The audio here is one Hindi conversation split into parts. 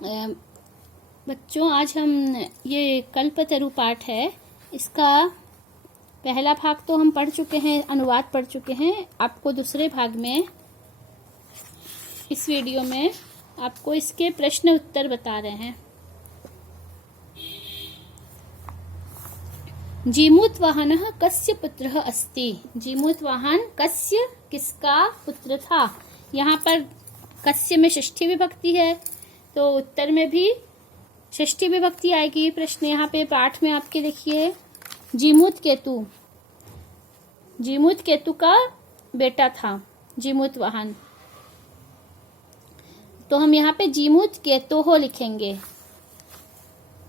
अ, बच्चों, आज हम ये कल्पतरु पाठ है, इसका पहला भाग तो हम पढ़ चुके हैं, अनुवाद पढ़ चुके हैं। आपको दूसरे भाग में, इस वीडियो में आपको इसके प्रश्न उत्तर बता रहे हैं। जीमूतवाहनः कस्य पुत्रः अस्ति। जीमूतवाहन कस्य, किसका पुत्र था। यहाँ पर कस्य में षष्ठी विभक्ति है, तो उत्तर में भी षष्ठी विभक्ति आएगी। प्रश्न यहाँ पे पाठ में आपके देखिए, जीमूत केतु, जीमूत केतु का बेटा था जीमूतवाहन, तो हम यहाँ पे जीमूत केतुः लिखेंगे।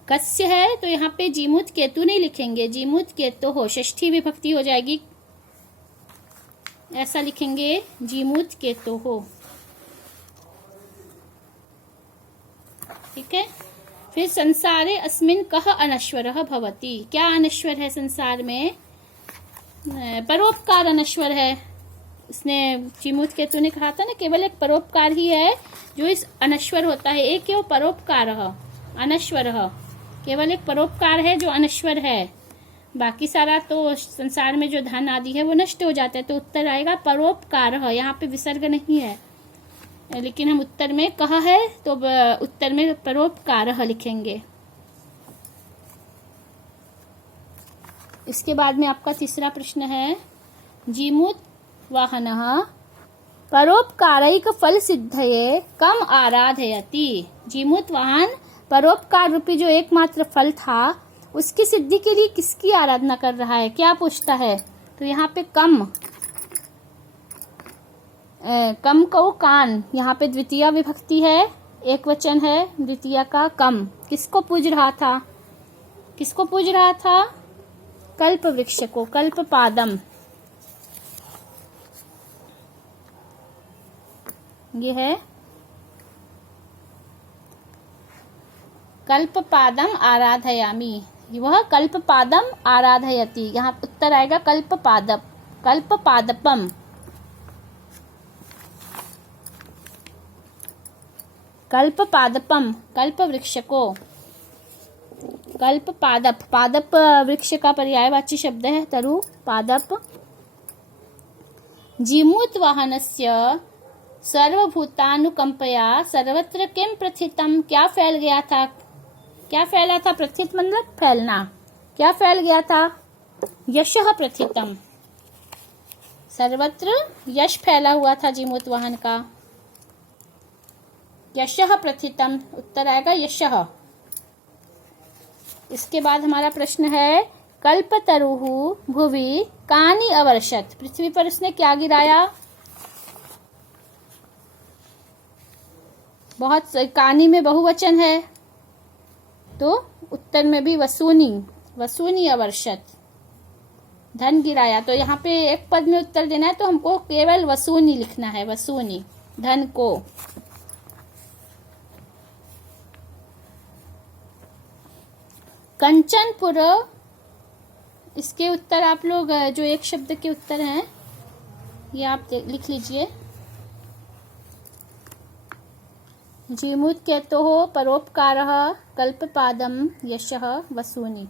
कस्य है तो यहाँ पे जीमूत केतु नहीं लिखेंगे, जीमूत केतुः षष्ठी विभक्ति हो जाएगी, ऐसा लिखेंगे जीमूत केतुः। ठीक है। फिर संसारे अस्मिन् कः अनश्वरः भवति। क्या अनश्वर है संसार में? परोपकार अनश्वर है। इसने जीमूत केतु ने कहा था ना, केवल एक परोपकार ही है जो इस अनश्वर होता है। एक वो परोपकारः अनश्वरः, केवल एक परोपकार है जो अनश्वर है, बाकी सारा तो संसार में जो धन आदि है वो नष्ट हो जाता है। तो उत्तर आएगा परोपकारः। यहाँ पे विसर्ग नहीं है, लेकिन हम उत्तर में कहा है तो उत्तर में परोपकारः लिखेंगे। इसके बाद में आपका तीसरा प्रश्न है, जीमूतवाहनः परोपकारैक फल सिद्धये कम आराधयति। जीमूतवाहन परोपकार रूपी जो एकमात्र फल था, उसकी सिद्धि के लिए किसकी आराधना कर रहा है? क्या पूछता है? तो यहाँ पे कम, कम को कान, यहाँ पे द्वितीय विभक्ति है, एक वचन है द्वितीय का कम। किसको पूज रहा था? किसको पूज रहा था? कल्प वृक्ष को, कल्प पादम। ये है कल्प पादम आराधयामि, वह कल्प पादम आराधयति। यहाँ उत्तर आएगा कल्प पादप, कल्प पादपम। कल्प पादपम, कल्प वृक्ष को, कल्प पादप, पादप वृक्ष का पर्यायवाची शब्द है तरु, पादप। जीमूतवाहनस्य सर्वभूतानुकंपया सर्वत्र किम प्रथितम। क्या फैल गया था? क्या फैला था? प्रथित मतलब फैलना। क्या फैल गया था? यशः प्रथितम, सर्वत्र यश फैला हुआ था जीमूतवाहन का। यशः प्रथितम, उत्तर आएगा यशः। इसके बाद हमारा प्रश्न है, कल्पतरुः भुवि कानि अवर्षत्। पृथ्वी पर उसने क्या गिराया? बहुत, कानि में बहुवचन है, तो उत्तर में भी वसूनि, वसूनि अवर्षत्, धन गिराया। तो यहाँ पे एक पद में उत्तर देना है तो हमको केवल वसूनि लिखना है, वसूनि, धन को। कंचनपुर, इसके उत्तर आप लोग जो एक शब्द के उत्तर हैं ये आप लिख लीजिए। जीमूत केतुः परोपकारः कल्पपादम यशः वसूनि।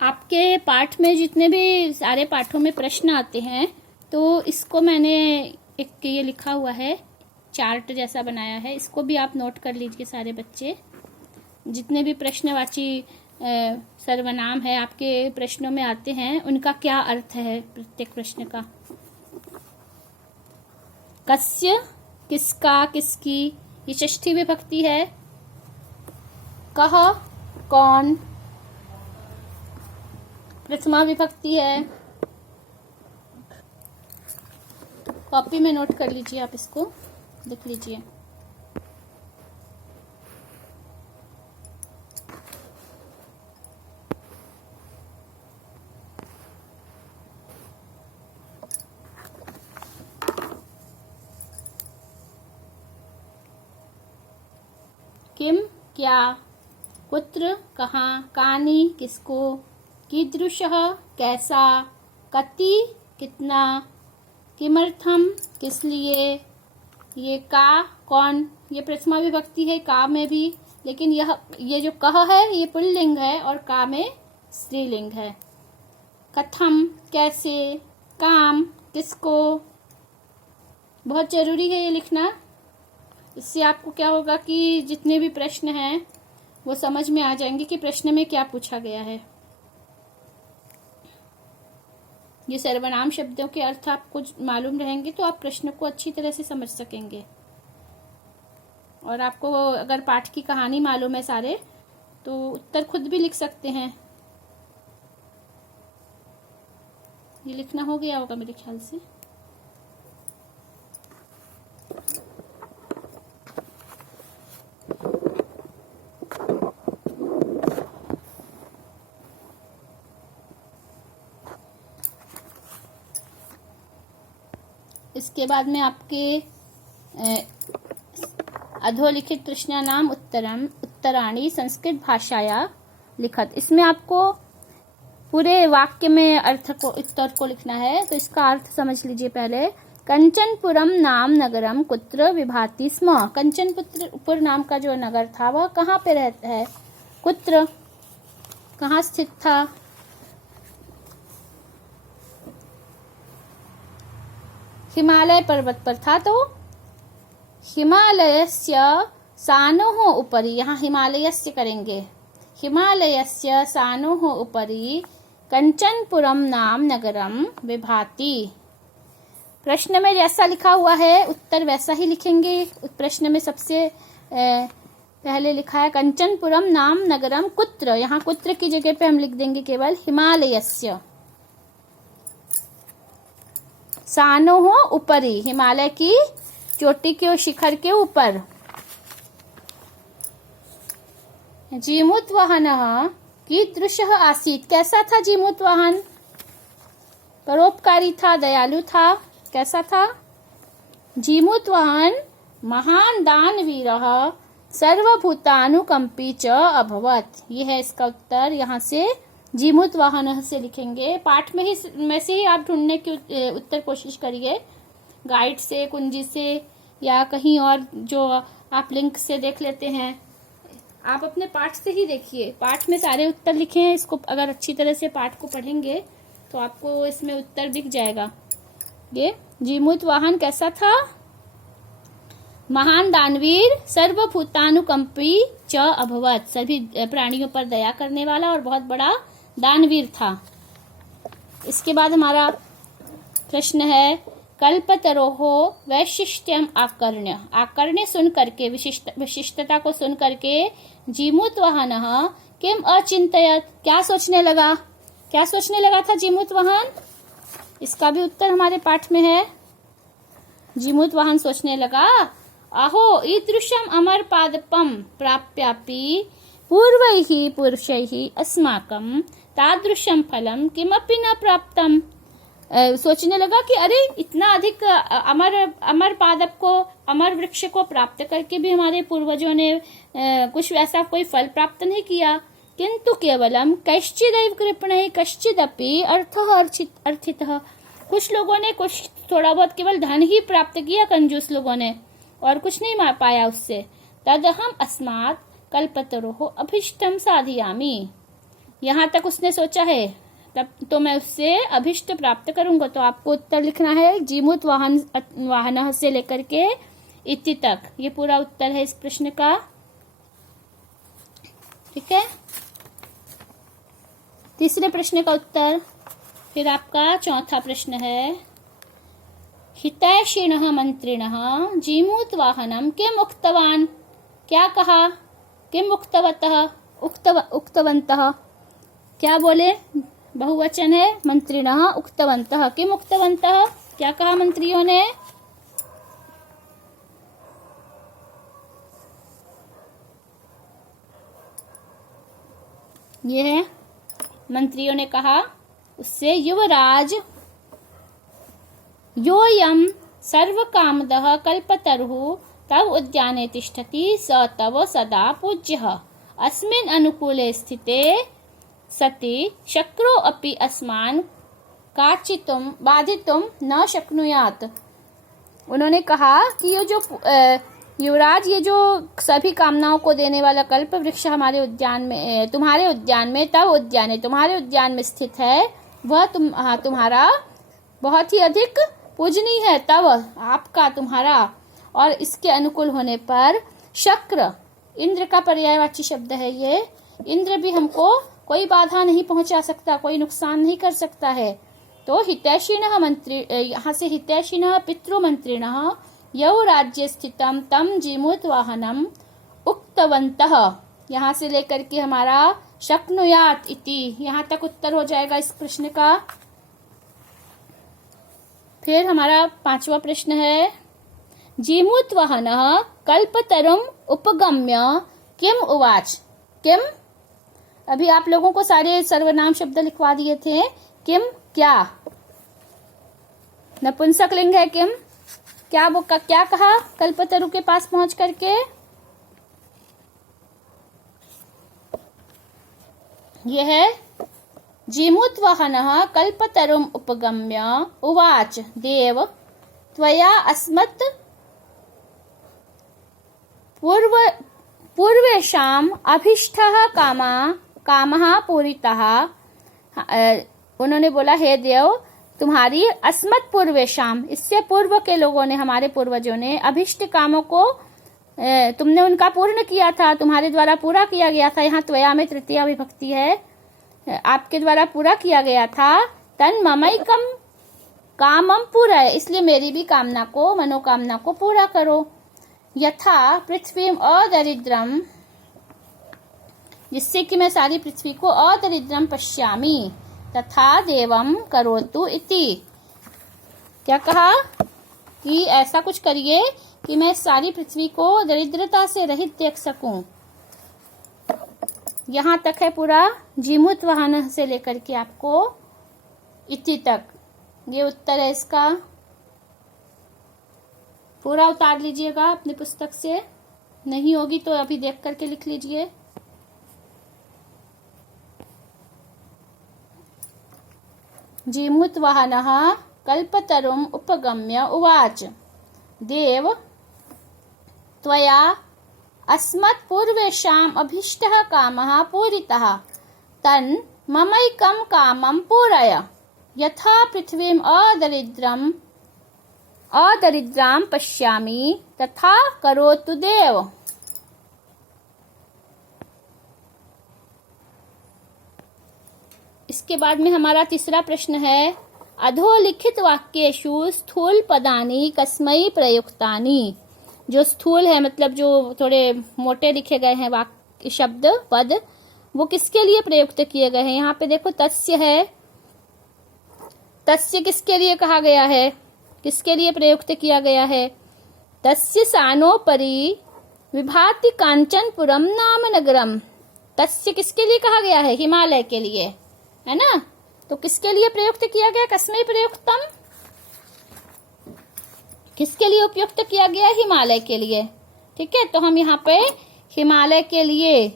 आपके पाठ में जितने भी सारे पाठों में प्रश्न आते हैं, तो इसको मैंने एक ये लिखा हुआ है, चार्ट जैसा बनाया है, इसको भी आप नोट कर लीजिए सारे बच्चे। जितने भी प्रश्नवाची सर्वनाम है आपके प्रश्नों में आते हैं, उनका क्या अर्थ है प्रत्येक प्रश्न का। कस्य, किसका, किसकी, ये षष्ठी विभक्ति है। कह, कौन, प्रथमा विभक्ति है। कॉपी में नोट कर लीजिए, आप इसको लिख लीजिए। किम क्या, कुत्र कहाँ, कानि किसको, कीदृशः कैसा, कति कितना, किमर्थम किस लिए, ये का कौन, ये प्रथमा विभक्ति है का में भी, लेकिन ये जो कह है ये पुल्लिंग है और का में स्त्रीलिंग है। कथम कैसे, काम किसको, बहुत जरूरी है ये लिखना। इससे आपको क्या होगा कि जितने भी प्रश्न हैं वो समझ में आ जाएंगे कि प्रश्न में क्या पूछा गया है। ये सर्वनाम शब्दों के अर्थ आपको मालूम रहेंगे तो आप प्रश्न को अच्छी तरह से समझ सकेंगे। और आपको अगर पाठ की कहानी मालूम है सारे तो उत्तर खुद भी लिख सकते हैं। ये लिखना हो गया होगा मेरे ख्याल से। इसके बाद में आपके अधोलिखित प्रश्नानाम उत्तराणि संस्कृत भाषाया लिखत। इसमें आपको पूरे वाक्य में अर्थ को उत्तर को लिखना है। तो इसका अर्थ समझ लीजिए पहले। कंचनपुरम नाम नगरम कुत्र विभाति स्म। कंचनपुर नाम का जो नगर था वह कहाँ पे रहता है, कुत्र कहाँ स्थित था। हिमालय पर्वत पर था। तो हिमालयस्य सानोः उपरि, यहाँ हिमालयस्य करेंगे, हिमालयस्य सानोः उपरि कंचनपुरम नाम नगरम विभाति। प्रश्न में जैसा लिखा हुआ है उत्तर वैसा ही लिखेंगे। प्रश्न में सबसे पहले लिखा है कंचनपुरम नाम नगरम कुत्र, यहाँ कुत्र की जगह पे हम लिख देंगे केवल हिमालयस्य। सानोः उपरि, हिमालय की चोटी के शिखर के ऊपर। जीमूतवाहनः कीदृशः आसीत्, कैसा था जीमूतवाहन, परोपकारी था, दयालु था, कैसा था। जीमूतवाहन महान दानवीरः सर्वभूतानुकंपी च अभवत्। ये है इसका उत्तर। यहाँ से जीमूतवाहन से लिखेंगे। पाठ में से ही आप ढूंढने की उत्तर कोशिश करिए, गाइड से, कुंजी से या कहीं और जो आप लिंक से देख लेते हैं। आप अपने पाठ से ही देखिए, पाठ में सारे उत्तर लिखे हैं। इसको अगर अच्छी तरह से पाठ को पढ़ेंगे तो आपको इसमें उत्तर दिख जाएगा। ये जीमूतवाहन कैसा था, महान दानवीर सर्वभूतानुकंपी च अभवत्, सभी प्राणियों पर दया करने वाला और बहुत बड़ा दानवीर था। इसके बाद हमारा प्रश्न है कल्पतरोहो वैशिष्ट्यम आकर्ण्य। आकर्ण्य सुन करके, विशिष्टता को सुन करके जीमूतवाहनः किम अचिंतयत्, क्या सोचने लगा, क्या सोचने लगा था जीमूतवाहन। इसका भी उत्तर हमारे पाठ में है। जीमूतवाहन सोचने लगा, अहो ईदृशम अमर पादपम प्राप्यापि पूर्वैः पुरुषैः अस्माकं तादृशं फलम किमपि न प्राप्तम। सोचने लगा कि अरे इतना अधिक अमर पादप को, अमर वृक्ष को प्राप्त करके भी हमारे पूर्वजों ने कुछ वैसा कोई फल प्राप्त नहीं किया। किंतु केवलम कैश्चिदैव कृपणैः कश्चिदपि अर्थः अर्थितः। कुछ लोगों ने कुछ थोड़ा बहुत केवल धन ही प्राप्त किया, कंजूस लोगों ने, और कुछ नहीं पाया उससे। तदहम अस्मात् कल्पतरोः अभीष्टम साधयामि। यहाँ तक उसने सोचा है, तब तो मैं उससे अभिष्ट प्राप्त करूंगा। तो आपको उत्तर लिखना है जीमूतवाहन से लेकर के इति तक। ये पूरा उत्तर है इस प्रश्न का। ठीक है, तीसरे प्रश्न का उत्तर। फिर आपका चौथा प्रश्न है हितैषिणः मंत्रिणः जीमूतवाहनम किम उक्तवान। क्या कहा, किम उक्तवतः, उक्तवन्तः, क्या बोले, बहुवचन है, मंत्रिणः उक्तवन्तः, किम उक्तवन्तः, क्या कहा मंत्रियों ने। ये है, मंत्रियों ने कहा उससे, युवराज योऽयं सर्वकामदः कल्पतरुः तव उद्याने तिष्ठति स तव सदा पूज्यः। अस्मिन् अनुकूले स्थिते सति शक्रो अपि अस्मान् काचितुं बाधितुं न शक्नुयात्। उन्होंने कहा कि ये जो युवराज, ये जो सभी कामनाओं को देने वाला कल्प वृक्ष हमारे उद्यान में, तुम्हारे उद्यान में, तव उद्याने, तुम्हारे उद्यान में स्थित है, वह तुम्हारा बहुत ही अधिक पूजनीय है। तव आपका, तुम्हारा, और इसके अनुकूल होने पर शक्र, इंद्र का पर्यायवाची शब्द है ये, इंद्र भी हमको कोई बाधा नहीं पहुंचा सकता, कोई नुकसान नहीं कर सकता है। तो हितैषिणः मंत्री, यहाँ से हितैषिणः पितृमंत्रिणः यौ राज्य स्थितम तम जीमूत वाहनम उक्तवन्तः, यहाँ से लेकर के हमारा शक्नुयात इति, यहाँ तक उत्तर हो जाएगा इस प्रश्न का। फिर हमारा 5वां प्रश्न है, जीमूत वाहनः कल्पतरुम उपगम्य किम उवाच। किम, अभी आप लोगों को सारे सर्वनाम शब्द लिखवा दिए थे। किम क्या, नपुंसक लिंग है किम। क्या वो क्या कहा कल्पतरु के पास पहुंच करके? यह है जीमूतवाहनः कल्पतरुम उपगम्य उवाच देव त्वया अस्मत् पूर्वेषाम् अभीष्टः कामः पूरितः। उन्होंने बोला, हे देव, तुम्हारी अस्मत् पूर्वेशाम, इससे पूर्व के लोगों ने, हमारे पूर्वजों ने, अभिष्ट कामों को तुमने उनका पूर्ण किया था, तुम्हारे द्वारा पूरा किया गया था। यहाँ त्वया में तृतीया विभक्ति है, आपके द्वारा पूरा किया गया था। तन ममैकम कामम पूरा है, इसलिए मेरी भी कामना को, मनोकामना को पूरा करो। यथा पृथ्वीम अदरिद्रम, जिससे कि मैं सारी पृथ्वी को अदरिद्रम पश्यामि, तथा देवम करोतु इति। क्या कहा कि ऐसा कुछ करिए कि मैं सारी पृथ्वी को दरिद्रता से रहित देख सकूं। यहाँ तक है पूरा जीमूत वाहन से लेकर के आपको इति तक। ये उत्तर है इसका, पूरा उतार लीजिएगा अपनी पुस्तक से, नहीं होगी तो अभी देख करके लिख लीजिए। जीमूतवाहनः कल्पतरुम उपगम्य उवाच देव त्वया अस्मत् पूर्वेषाम् अभीष्टः कामः पूरितः तन् ममैकं कामं पूरय। यथा पृथ्वीम् अदरिद्रां पश्यामि तथा करोतु देव। इसके बाद में हमारा तीसरा प्रश्न है, अधोलिखित वाक्येषु स्थूल पदानि कस्मै प्रयुक्तानि। जो स्थूल है मतलब जो थोड़े मोटे लिखे गए हैं वाक्य शब्द पद, वो किसके लिए प्रयुक्त किए गए हैं? यहाँ पे देखो तस्य है, तस्य किसके लिए कहा गया है, किसके लिए प्रयुक्त किया गया है? तस्य सानोपरि विभाति कांचनपुरम नाम नगरम। तस्य किसके लिए कहा गया है? हिमालय के लिए, है ना। तो किसके लिए प्रयुक्त किया गया? कस्मै प्रयुक्तम, किसके लिए उपयुक्त किया गया? हिमालय के लिए। ठीक है, तो हम यहाँ पे हिमालय के लिए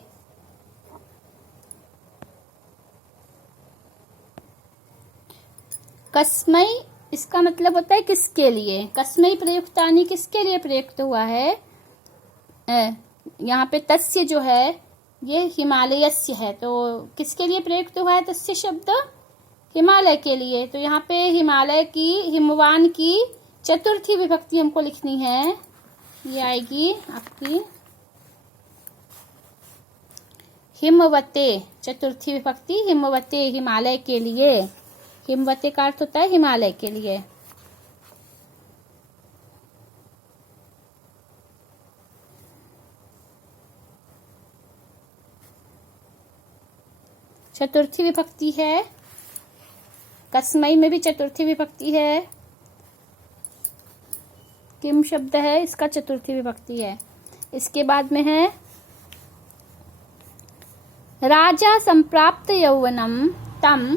कस्मै, इसका मतलब होता है किसके लिए। कस्मै प्रयुक्तानि किसके लिए प्रयुक्त हुआ है? यहाँ पे तस्य जो है ये हिमालयस्य है, तो किसके लिए प्रयुक्त हुआ है तस्य शब्द? हिमालय के लिए। तो यहाँ पे हिमालय की, हिमवान की चतुर्थी विभक्ति हमको लिखनी है, ये आएगी आपकी हिमवते, चतुर्थी विभक्ति हिमवते, हिमालय के लिए। हिमवते का अर्थ होता है हिमालय के लिए। चतुर्थी विभक्ति है, कस्मै में भी चतुर्थी विभक्ति है, किम शब्द है इसका चतुर्थी विभक्ति है। इसके बाद में है राजा संप्राप्त यौवनम तम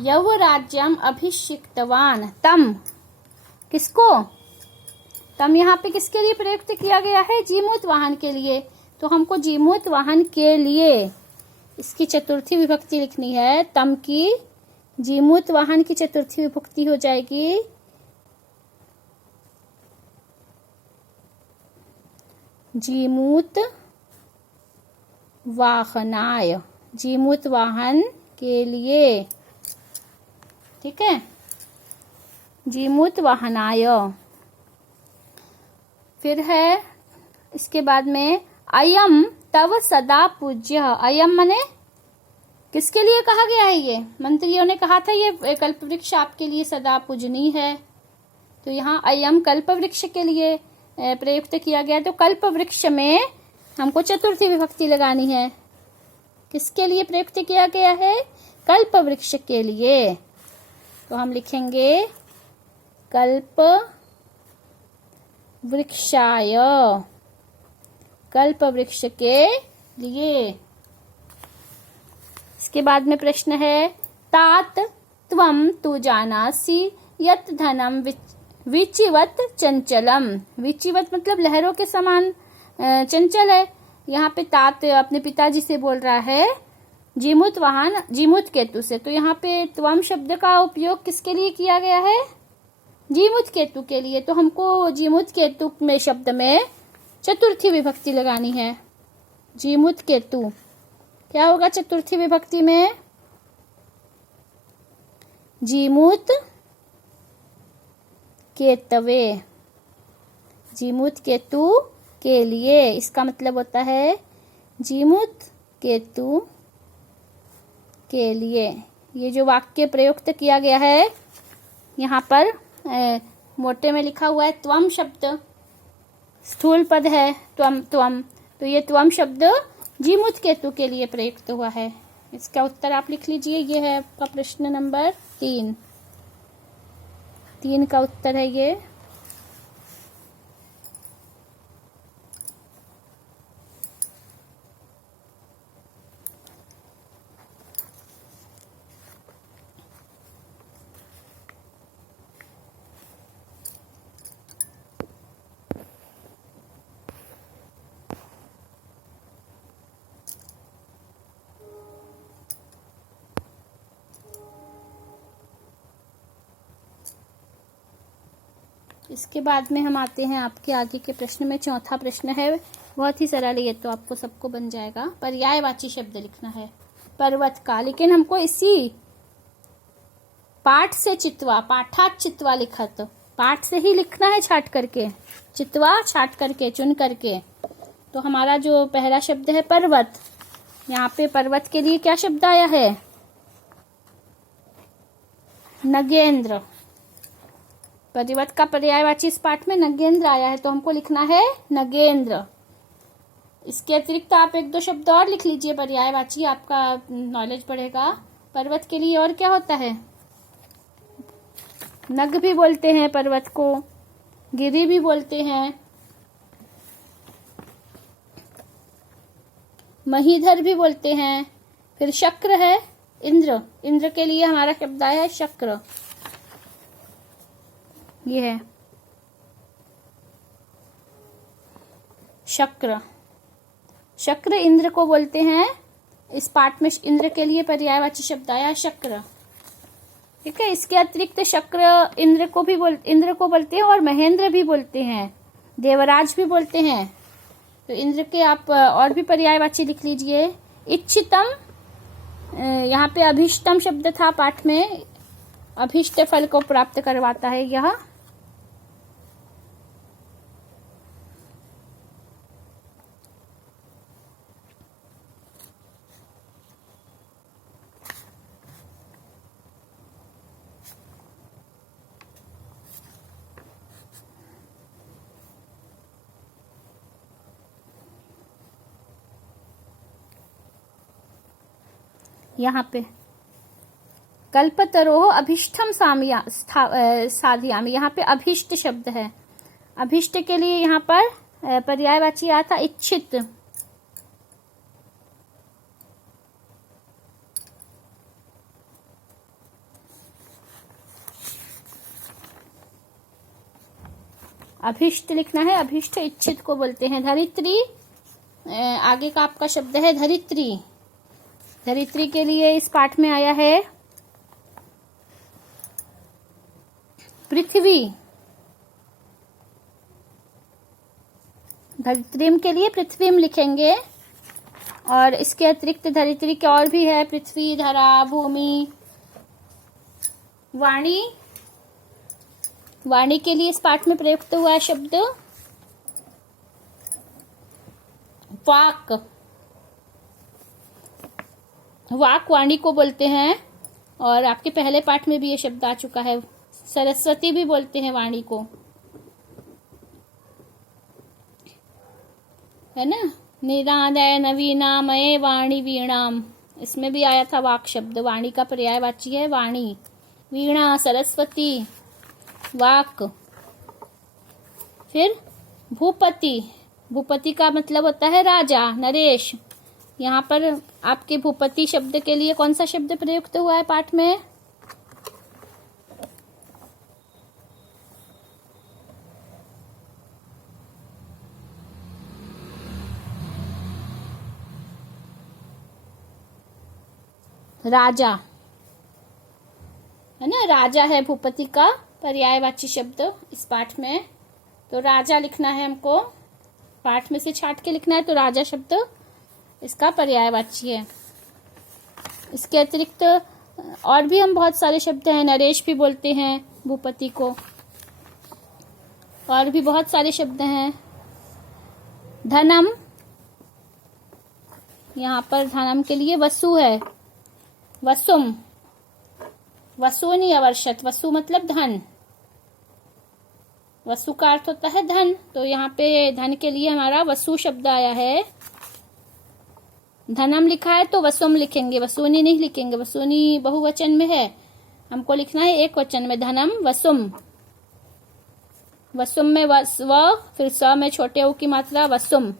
यौवराज्यम अभिषिक्तवान। तम किसको? तम यहाँ पे किसके लिए प्रयुक्त किया गया है? जीमूत वाहन के लिए। तो हमको जीमूत वाहन के लिए इसकी चतुर्थी विभक्ति लिखनी है। तम की जीमूत वाहन की चतुर्थी विभक्ति हो जाएगी जीमूत वाहनाय, जीमूत वाहन के लिए। ठीक है, जीमूत वाहनाय। फिर है इसके बाद में अयम तव सदा पूज्य। अयम मने किसके लिए कहा गया है? ये मंत्रियों ने कहा था ये कल्प वृक्ष आपके लिए सदा पूजनीय है। तो यहाँ अयम कल्प वृक्ष के लिए प्रयुक्त किया गया। तो कल्प वृक्ष में हमको चतुर्थी विभक्ति लगानी है। किसके लिए प्रयुक्त किया गया है? कल्प वृक्ष के लिए। तो हम लिखेंगे कल्प वृक्षाय, कल्प वृक्ष के लिए। इसके बाद में प्रश्न है तात त्वम तु जानासि यत् धनम विचिवत चंचलम। विचिवत मतलब लहरों के समान चंचल है। यहाँ पे तात अपने पिताजी से बोल रहा है जीमूत वाहन जीमूत केतु से। तो यहाँ पे त्वम शब्द का उपयोग किसके लिए किया गया है? जीमूत केतु के लिए। तो हमको जीमूत केतु में शब्द में चतुर्थी विभक्ति लगानी है। जीमूत केतु क्या होगा चतुर्थी विभक्ति में? जीमूत केतवे, जीमूत केतु के लिए। इसका मतलब होता है जीमूत केतु के लिए। ये जो वाक्य प्रयुक्त किया गया है यहाँ पर मोटे में लिखा हुआ है त्वम शब्द, स्थूल पद है त्वम त्वम। तो ये त्वम शब्द जीमूत केतु के लिए प्रयुक्त हुआ है। इसका उत्तर आप लिख लीजिए। ये है आपका प्रश्न नंबर 3। 3 का उत्तर है ये। इसके बाद में हम आते हैं आपके आगे के प्रश्न में। चौथा प्रश्न है, बहुत ही सरल है ये, तो आपको सबको बन जाएगा। पर्यायवाची शब्द लिखना है पर्वत का, लेकिन हमको इसी पाठ से चित्वा, पाठात चित्वा लिखत, पाठ से ही लिखना है छाट करके, चित्वा छाट करके चुन करके। तो हमारा जो पहला शब्द है पर्वत, यहाँ पे पर्वत के लिए क्या शब्द आया है? नगेंद्र। पर्वत का पर्यायवाची इस पाठ में नगेंद्र आया है, तो हमको लिखना है नगेंद्र। इसके अतिरिक्त आप 1-2 शब्द और लिख लीजिए पर्यायवाची, आपका नॉलेज बढ़ेगा। पर्वत के लिए और क्या होता है? नग भी बोलते हैं पर्वत को, गिरी भी बोलते हैं, महीधर भी बोलते हैं। फिर शक्र है, इंद्र, इंद्र के लिए हमारा शब्द आया है शक्र। ये है शक्र, शक्र इंद्र को बोलते हैं। इस पाठ में इंद्र के लिए पर्यायवाची शब्द आया शक्र। ठीक है, इसके अतिरिक्त शक्र इंद्र को बोलते हैं और महेंद्र भी बोलते हैं, देवराज भी बोलते हैं। तो इंद्र के आप और भी पर्यायवाची लिख लीजिए। इच्छितम, यहाँ पे अभीष्टम शब्द था पाठ में, अभीष्ट फल को प्राप्त करवाता है यह। यहाँ पे कल्पतरोह अभिष्टम साधयामि, यहाँ पे अभिष्ट शब्द है। अभिष्ट के लिए यहाँ पर पर्यायवाची आया था इच्छित। अभिष्ट लिखना है, अभिष्ट इच्छित को बोलते हैं। धरित्री, आगे का आपका शब्द है धरित्री। धरित्री के लिए इस पाठ में आया है पृथ्वी। धरित्रीम के लिए पृथ्वीम लिखेंगे। और इसके अतिरिक्त धरित्री के और भी है, पृथ्वी, धरा, भूमि, वाणी। वाणी के लिए इस पाठ में प्रयुक्त हुआ शब्द वाक। वाक वाणी को बोलते हैं। और आपके पहले पाठ में भी ये शब्द आ चुका है। सरस्वती भी बोलते हैं वाणी को, है ना। निरादय नवीनामय वाणी वीणाम, इसमें भी आया था वाक शब्द। वाणी का पर्यायवाची है वाणी। वीणा, सरस्वती, वाक। फिर भूपति। भूपति का मतलब होता है राजा, नरेश। यहाँ पर आपके भूपति शब्द के लिए कौन सा शब्द प्रयुक्त हुआ है पाठ में? राजा, है ना। राजा है भूपति का पर्यायवाची शब्द इस पाठ में। तो राजा लिखना है हमको, पाठ में से छाट के लिखना है। तो राजा शब्द इसका पर्यायवाची है। इसके अतिरिक्त और भी हम बहुत सारे शब्द हैं। नरेश भी बोलते हैं भूपति को। और भी बहुत सारे शब्द हैं। धनम, यहाँ पर धनम के लिए वसु है। वसुम, वसुनी अवर्षत। वसु मतलब धन। वसु का अर्थ होता है धन। तो यहाँ पे धन के लिए हमारा वसु शब्द आया है। धनम लिखा है तो वसुम लिखेंगे, वसुनी नहीं लिखेंगे। वसुनी बहुवचन में है, हमको लिखना है एक वचन में। धनम वसुम। वसुम में व, फिर स में छोटे ऊ की मात्रा वसुम।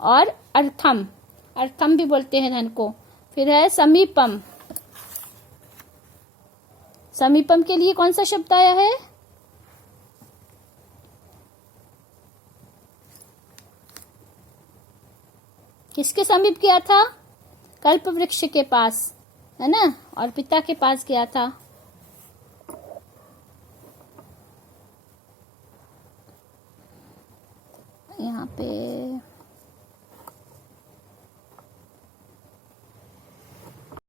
और अर्थम, अर्थम भी बोलते हैं धन को। फिर है समीपम। समीपम के लिए कौन सा शब्द आया है? किसके समीप गया था? कल्प वृक्ष के पास, है ना। और पिता के पास गया था। यहाँ पे